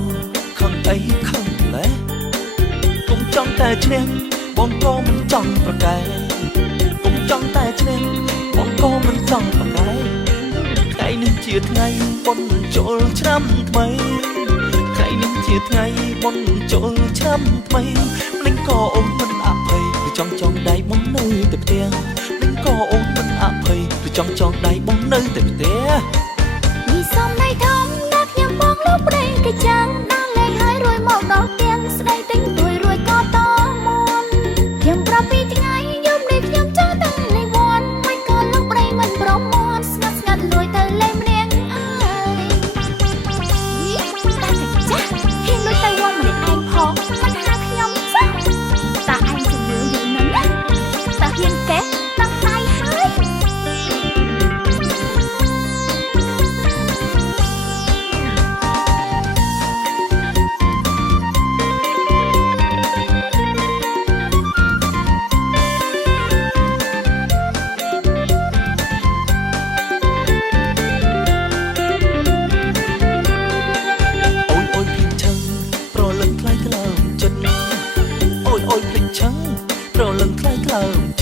ងខឹងអីខឹងលែកុំចង់តែឈ្នះបងក៏មិនចង់ប្រកែកុំចង់តែឈ្នះបងក៏មិនចង់ប្រកែថ្ងៃនេះជាថ្ងៃបុណ្យចូលឆ្នាំថ្មីថ្ងៃនេះជាថ្ងៃបុណ្យចូលឆ្នាំថ្មីមិនក៏អូនមិនអភ័យឬចង់ដៃបងនៅតែផ្ទះមិនក៏អូនមិនអភ័យឬចង់ដៃបងនៅតែផ្ទះនេះសំដីធំដាក់ខ្ញុំបងលុបប្តីកចាំដើរលេងហើយរួយមកដល់ផ្ទះស្ដីទិញទួយរួយក៏តមុនខ្ញុំប្រាប់ពីថ្ងៃយប់នេះខ្ញុំចង់ទៅលេងវត្តមិនក៏លុបប្តីមិនប្រមត់ស្ងាត់លួយទៅលេងម្នាក់អើយតែចាស់ហ៊ានលួយទៅវត្តម្នាក់ឯងផងមិនហៅខ្ញុំចាស់តាឯងជំនឿយូរណាស់ណាតាហ៊ានកេះតាំងដៃហើយ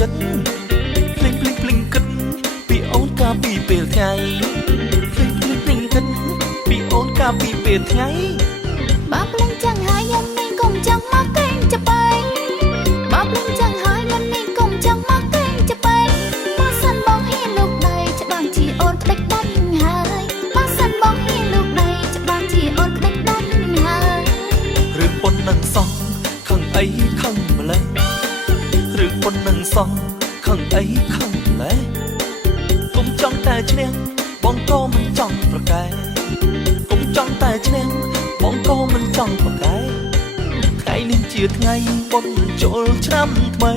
ចិត្តភ្លេងភ្លេងគិតពីអូនកាលពីពេលថ្ងៃភ្លេងគិតពីអូនកាលពីពេលថ្ងៃបើភ្លេងចឹងហើយយំនេះកុំចឹងមកកេងចបែងបើភ្លេងចឹងហើយយំនេះកុំចឹងមកកេងចបែងបើសិនបងហ៊ានលោកដៃច្បាស់ជាអូនក្តិចដាច់ហើយបើសិនបងហ៊ានលោកដៃច្បាស់ជាអូនក្តិចដាច់ហើយរឿងប៉ុននឹងសោះខឹងអីខឹងម្លេះរឿងប៉ុននឹងសោះខឹងអីខឹងម្លេះកុំចង់តែឈ្នះបងក៏មិនចង់ប្រកែកុំចង់តែឈ្នះបងក៏មិនចង់ប្រកែថ្ងៃនេះជាថ្ងៃបុណ្យចូលឆ្នាំថ្មី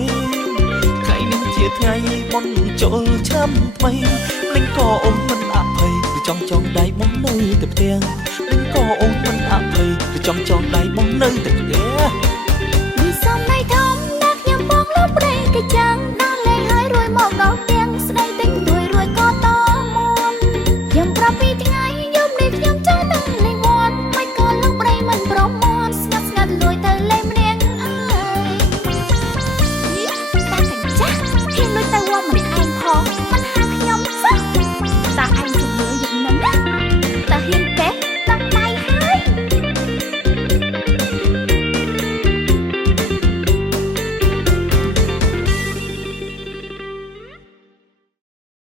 ថ្ងៃនេះជាថ្ងៃបុណ្យចូលឆ្នាំថ្មីមិនក៏អូនមិនអភ័យឬចង់ដៃបងនៅតែផ្ទះមិនក៏អូនមិនអភ័យឬចង់ដៃបងនៅតែផ្ទះ